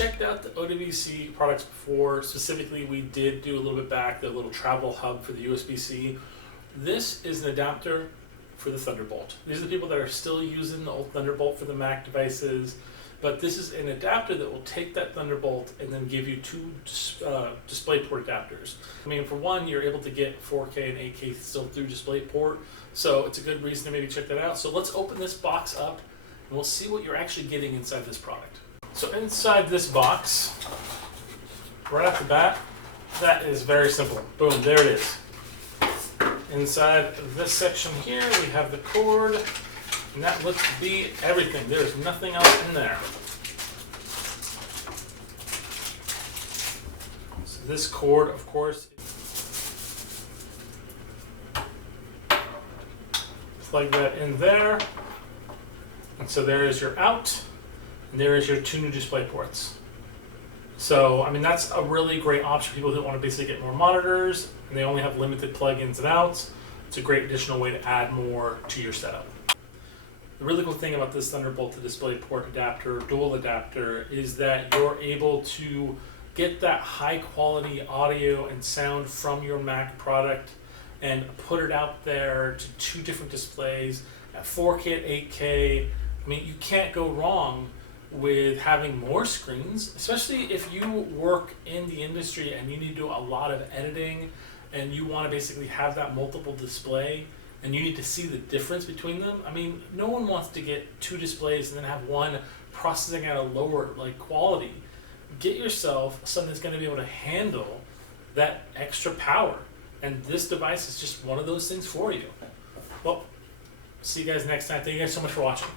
checked out the OWC products before. Specifically, we did do a little bit back, the little travel hub for the USB-C. This is an adapter for the Thunderbolt. These are the people that are still using the old Thunderbolt for the Mac devices, but this is an adapter that will take that Thunderbolt and then give you two Displayport adapters. I mean, for one, you're able to get 4K and 8K still through Displayport, so it's a good reason to maybe check that out. So let's open this box up and we'll see what you're actually getting inside this product. So inside this box, right off the bat, that is very simple. Boom, there it is. Inside this section here, we have the cord, and that looks to be everything. There's nothing else in there. So this cord, of course, plug that in there. And so there is your out, and there is your two new display ports. So, I mean, that's a really great option for people who want to basically get more monitors, and they only have limited plug-ins and outs. It's a great additional way to add more to your setup. The really cool thing about this Thunderbolt to DisplayPort adapter, dual adapter, is that you're able to get that high-quality audio and sound from your Mac product and put it out there to two different displays at 4K and 8K. I mean, you can't go wrong with having more screens, especially if you work in the industry and you need to do a lot of editing and you want to basically have that multiple display and you need to see the difference between them. I mean, no one wants to get two displays and then have one processing at a lower quality. Get yourself something that's going to be able to handle that extra power, and this device is just one of those things for you. Well, see you guys next time. Thank you guys so much for watching.